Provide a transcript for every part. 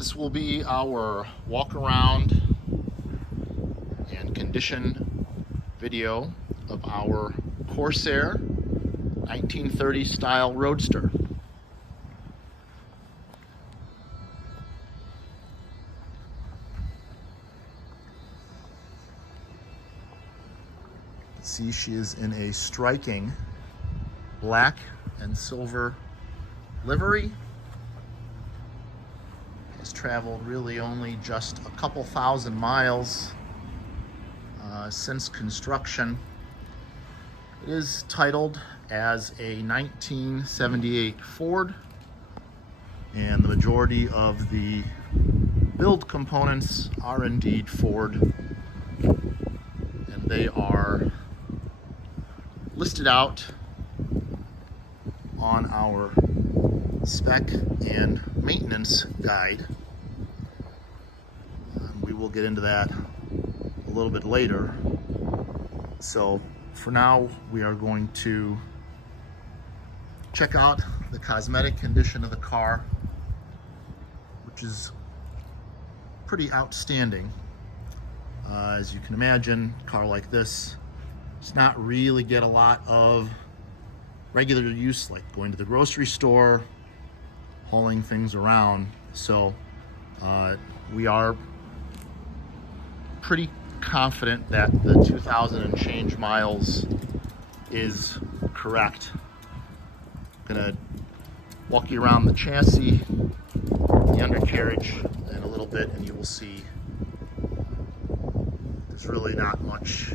This will be our walk around and condition video of our Corsair 1930 style Roadster. See, she is in a striking black and silver livery. Has traveled really only just a couple thousand miles since construction. It is titled as a 1978 Ford, and the majority of the build components are indeed Ford, and they are listed out on our spec and maintenance guide. We will get into that a little bit later. So for now, we are going to check out the cosmetic condition of the car, which is pretty outstanding. As you can imagine, a car like this does not really get a lot of regular use, like going to the grocery store, hauling things around. So we are pretty confident that the 2,000 and change miles is correct. I'm gonna walk you around the chassis, the undercarriage in a little bit, and you will see there's really not much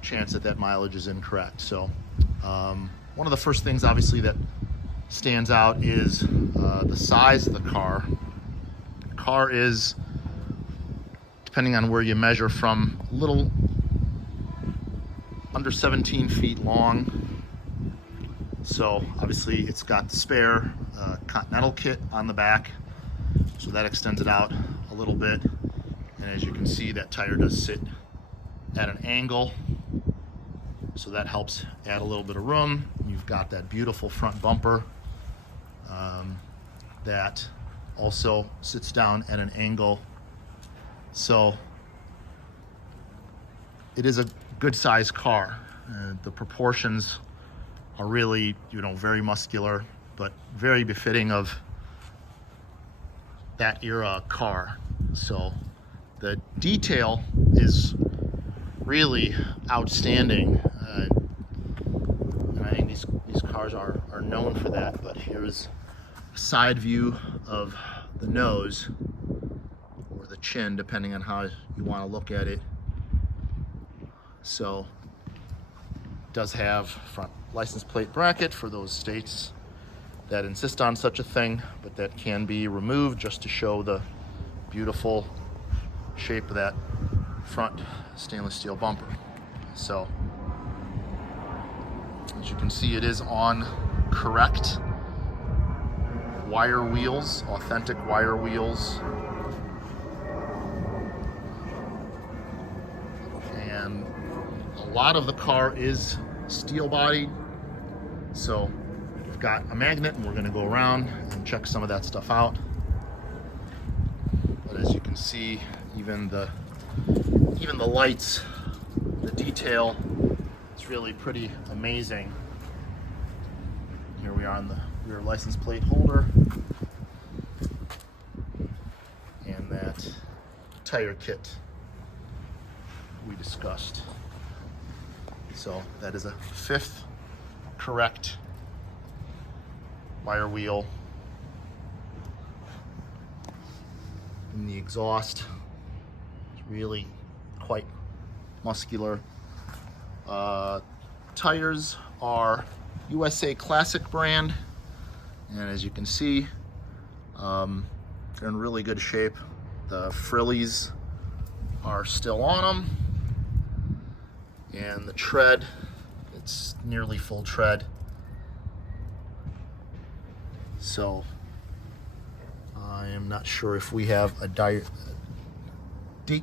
chance that mileage is incorrect. So one of the first things obviously that stands out is the size of the car. The car is, depending on where you measure, from a little under 17 feet long. So obviously it's got the spare Continental kit on the back, so that extends it out a little bit. And as you can see, that tire does sit at an angle, so that helps add a little bit of room. You've got that beautiful front bumper that also sits down at an angle. So it is a good sized car. The proportions are really, very muscular, but very befitting of that era car. So the detail is really outstanding. And I think these cars are known for that. But here's a side view of the nose, or the chin, depending on how you want to look at it. So it does have front license plate bracket for those states that insist on such a thing, but that can be removed just to show the beautiful shape of that front stainless steel bumper. So as you can see, it is on correct wire wheels, authentic wire wheels. And a lot of the car is steel bodied. So we've got a magnet, and we're going to go around and check some of that stuff out. But as you can see, even the lights, the detail, it's really pretty amazing. Here we are on the rear license plate holder, and that tire kit we discussed. So that is a 5th correct wire wheel. And the exhaust is really quite muscular. Tires are USA Classic brand, and as you can see, they're in really good shape. The frillies are still on them, and the tread, it's nearly full tread. So I am not sure if we have a date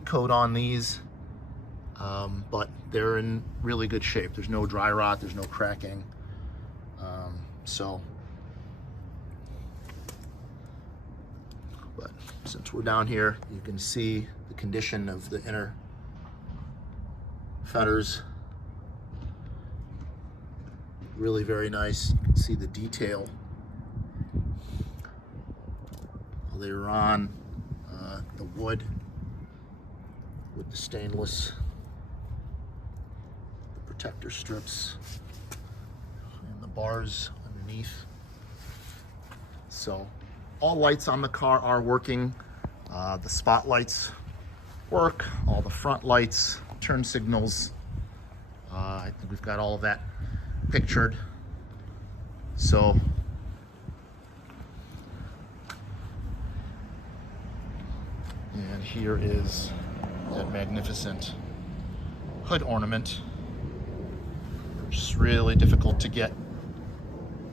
code on these, but they're in really good shape. There's no dry rot, there's no cracking. Once we're down here, you can see the condition of the inner fenders. Really very nice. You can see the detail. Later on, the wood with the stainless, the protector strips, and the bars underneath. So all lights on the car are working. The spotlights work, all the front lights, turn signals. I think we've got all of that pictured. So and here is that magnificent hood ornament. Just really difficult to get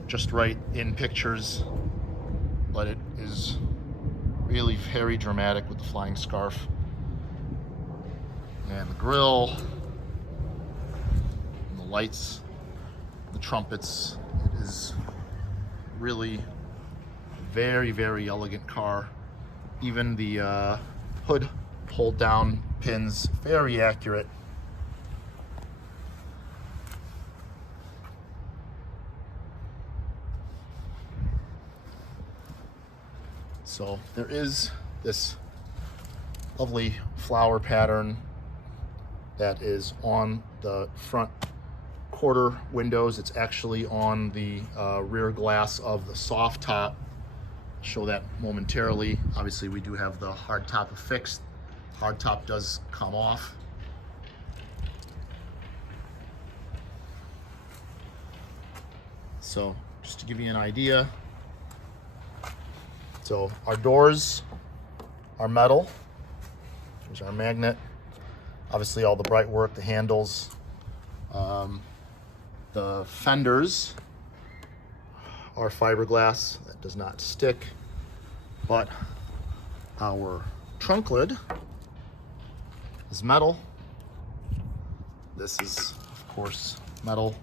just right in pictures, but it is really very dramatic with the flying scarf and the grille and the lights, the trumpets. It is really a very, very elegant car. Even the hood hold down pins, very accurate. So there is this lovely flower pattern that is on the front quarter windows. It's actually on the rear glass of the soft top. I'll show that momentarily. Obviously we do have the hard top affixed. Hard top does come off. So just to give you an idea, so our doors are metal. There's our magnet. Obviously all the bright work, the handles. The fenders are fiberglass. That does not stick. But our trunk lid is metal. This is, of course, metal.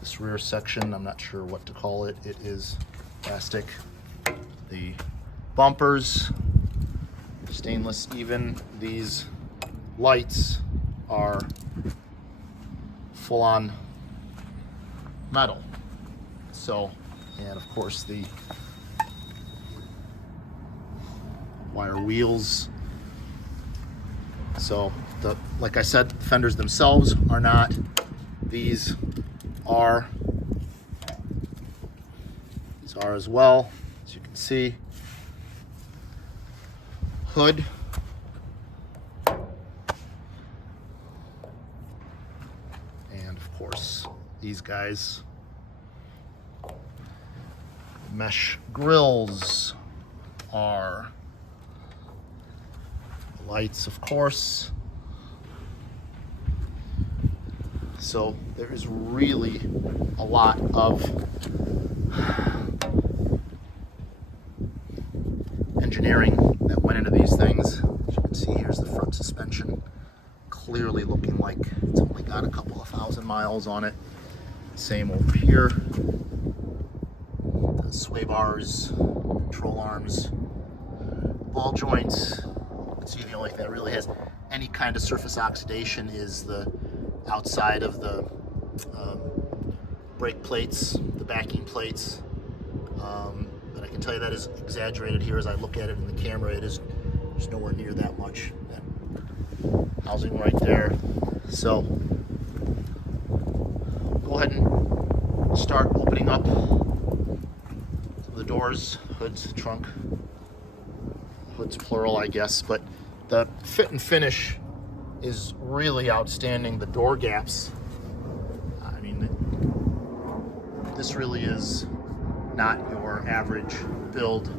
This rear section, I'm not sure what to call it. It is plastic. The bumpers, stainless. Even these lights are full-on metal. So, and of course the wire wheels. So like I said, fenders themselves are not. These are as well, as you can see. Hood. And of course, these guys. Mesh grills are lights, of course. So there is really a lot of engineering that went into these things. As you can see, here's the front suspension, clearly looking like it's only got a couple of thousand miles on it. Same over here. The sway bars, control arms, ball joints. You can see the only thing that really has any kind of surface oxidation is the outside of the brake plates, the backing plates. But I can tell you that is exaggerated here as I look at it in the camera. It is just nowhere near that much. That housing right there. So go ahead and start opening up the doors, hoods, trunk. Hoods plural, I guess, but the fit and finish is really outstanding. The door gaps, I mean, this really is not your average build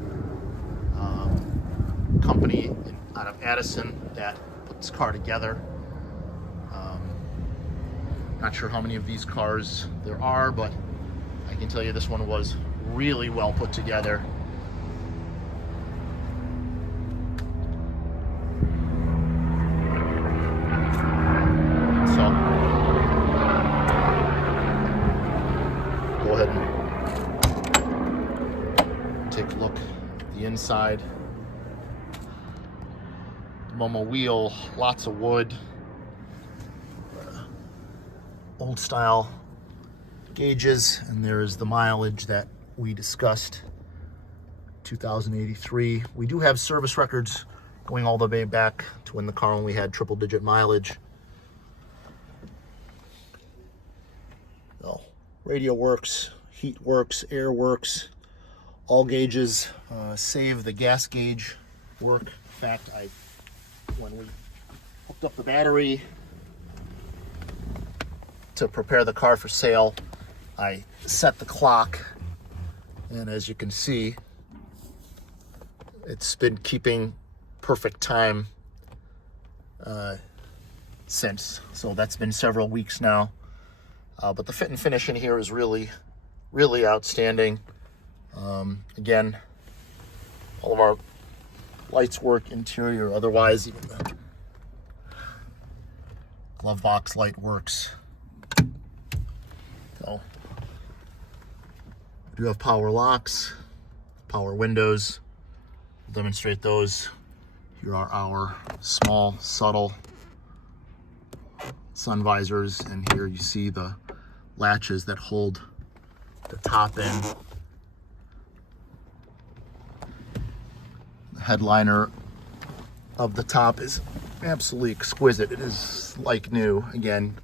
company out of Addison that put this car together. Not sure how many of these cars there are, but I can tell you this one was really well put together. So go ahead and take a look at the inside. Momo wheel, lots of wood. Old style gauges, and there is the mileage that we discussed, 2083. We do have service records going all the way back to when the car only had triple-digit mileage. So, radio works, heat works, air works, all gauges, save the gas gauge work. In fact, when we hooked up the battery to prepare the car for sale, I set the clock, and as you can see, it's been keeping perfect time since. So that's been several weeks now. But the fit and finish in here is really, really outstanding. Again, all of our lights work, interior, otherwise, even the glove box light works. So, we do have power locks, power windows. We'll demonstrate those. Here are our small, subtle sun visors, and here you see the latches that hold the top in. The headliner of the top is absolutely exquisite. It is like new. Again,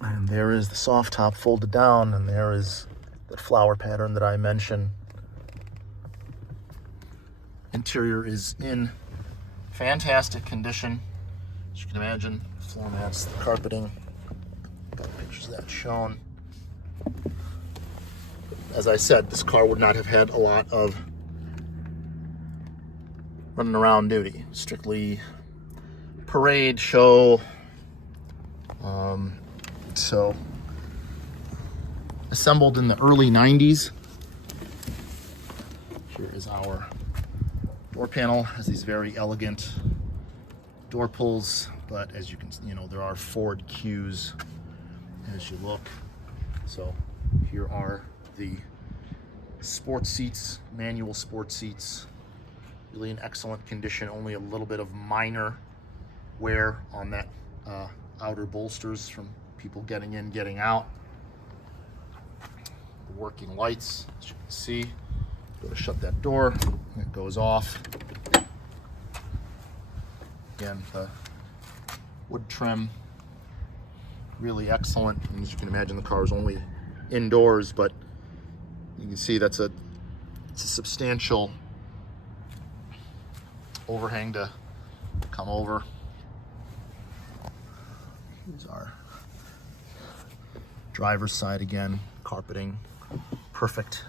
and there is the soft top folded down, and there is the flower pattern that I mentioned. Interior is in fantastic condition. As you can imagine, floor mats, the carpeting, got pictures of that shown. As I said, this car would not have had a lot of running around duty. Strictly parade, show. So, assembled in the early 90s. Here is our door panel. Has these very elegant door pulls, but as you can, there are Ford cues as you look. So here are the sports seats, manual sports seats, really in excellent condition. Only a little bit of minor wear on that outer bolsters from people getting in, getting out. The working lights, as you can see. Go to shut that door, and it goes off. Again, the wood trim, really excellent. And as you can imagine, the car is only indoors, but you can see it's a substantial overhang to come over. Here's our driver's side again, carpeting, perfect.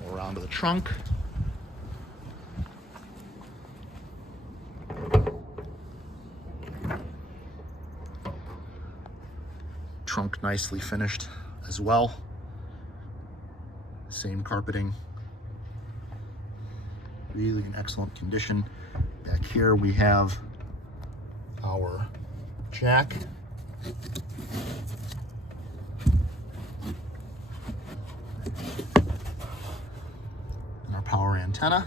Go around to the trunk. Trunk nicely finished as well. Same carpeting, really in excellent condition. Back here we have our jack. And our power antenna.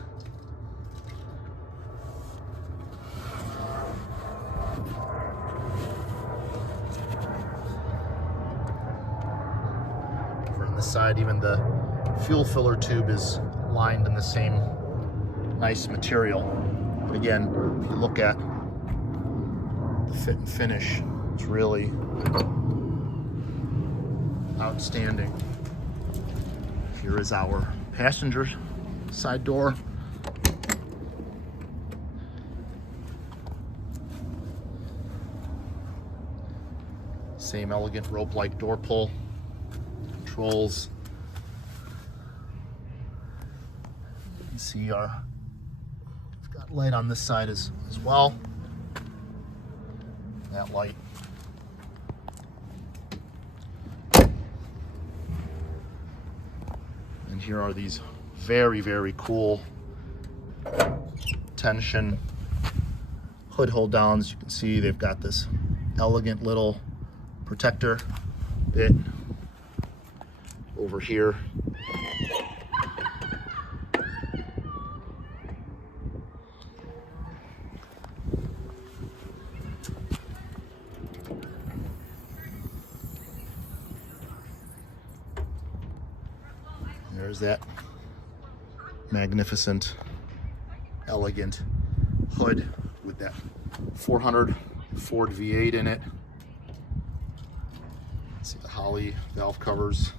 Over on this side, even the fuel filler tube is lined in the same nice material. But again, if you look at the fit and finish, it's really outstanding. Here is our passenger side door. Same elegant rope-like door pull, controls. See we've got light on this side as well. That light And here are these very, very cool tension hood hold downs. You can see they've got this elegant little protector bit over here. There's that magnificent, elegant hood with that 400 Ford V8 in it. See the Holley valve covers,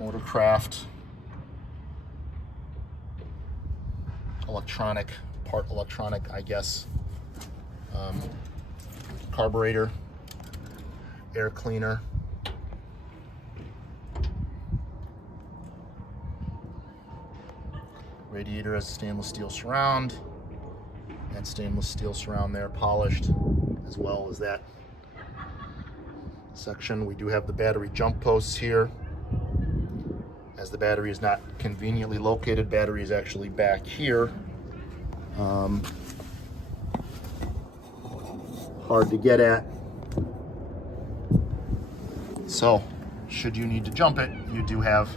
Motorcraft, electronic, part electronic, I guess, carburetor, air cleaner. Radiator has stainless steel surround, and stainless steel surround there, polished, as well as that section. We do have the battery jump posts here. As the battery is not conveniently located, battery is actually back here. Hard to get at. So, should you need to jump it, you do have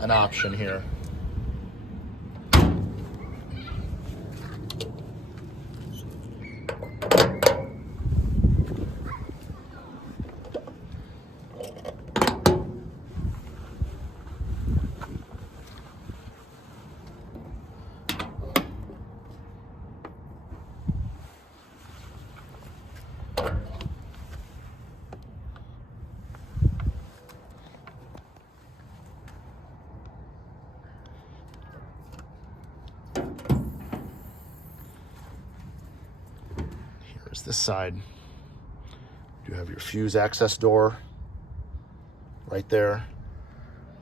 an option here. Here's this side. You have your fuse access door right there.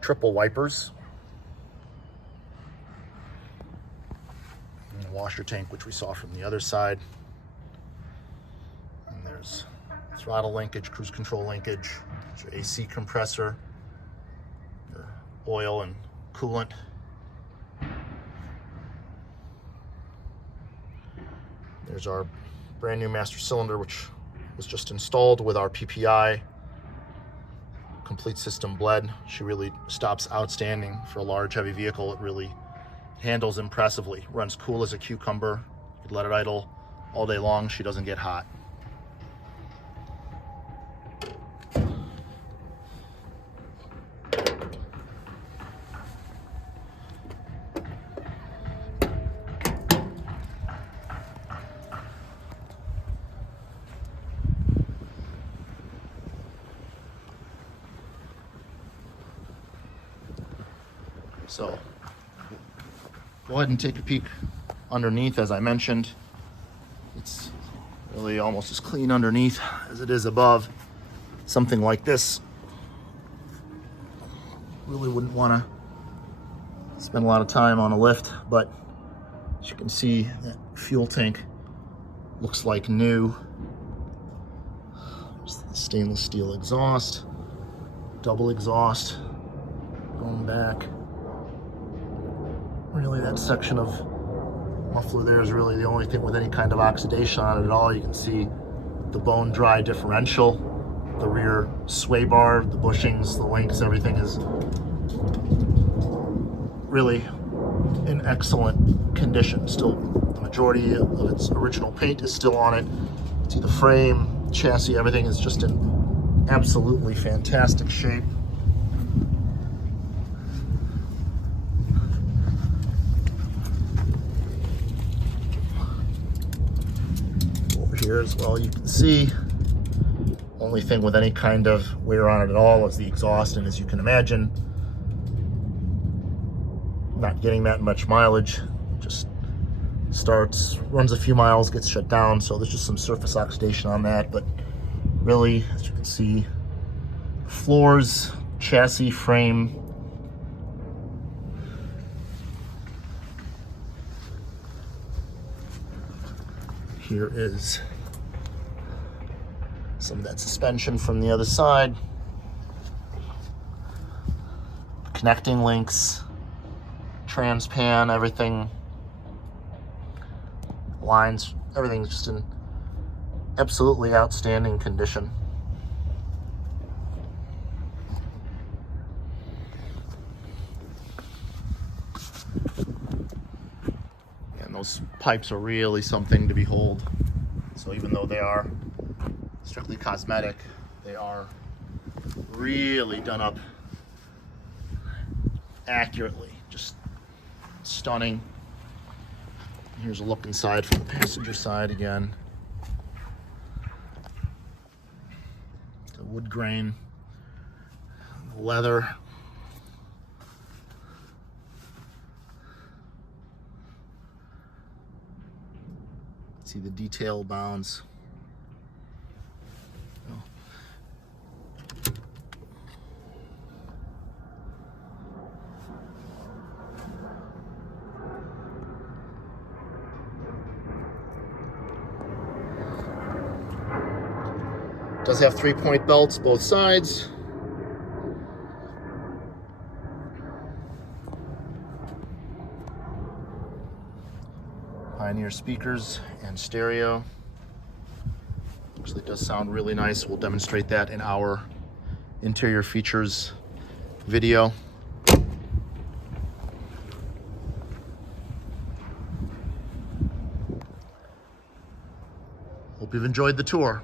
Triple wipers. And the washer tank, which we saw from the other side. And there's throttle linkage, cruise control linkage, your AC compressor, your oil and coolant. There's our brand new master cylinder, which was just installed with our PPI. Complete system bled. She really stops outstanding for a large, heavy vehicle. It really handles impressively. Runs cool as a cucumber. You could let it idle all day long. She doesn't get hot. So go ahead and take a peek underneath. As I mentioned, it's really almost as clean underneath as it is above. Something like this, really wouldn't want to spend a lot of time on a lift, but as you can see, that fuel tank looks like new. There's the stainless steel exhaust, double exhaust going back. Really, that section of muffler there is really the only thing with any kind of oxidation on it at all. You can see the bone dry differential, the rear sway bar, the bushings, the links, everything is really in excellent condition. Still, the majority of its original paint is still on it. See the frame, chassis, everything is just in absolutely fantastic shape. Here as well, you can see only thing with any kind of wear on it at all is the exhaust, and as you can imagine, not getting that much mileage. Just starts, runs a few miles, gets shut down, so there's just some surface oxidation on that. But really, as you can see, floors, chassis, frame, here is some of that suspension from the other side. connecting links, transpan, everything, lines, everything's just in absolutely outstanding condition. And those pipes are really something to behold. So even though they are strictly cosmetic, they are really done up accurately, just stunning. Here's a look inside from the passenger side again. The wood grain, leather. See the detail bounds. Does have 3-point belts both sides. Pioneer speakers and stereo. Actually, it does sound really nice. We'll demonstrate that in our interior features video. Hope you've enjoyed the tour.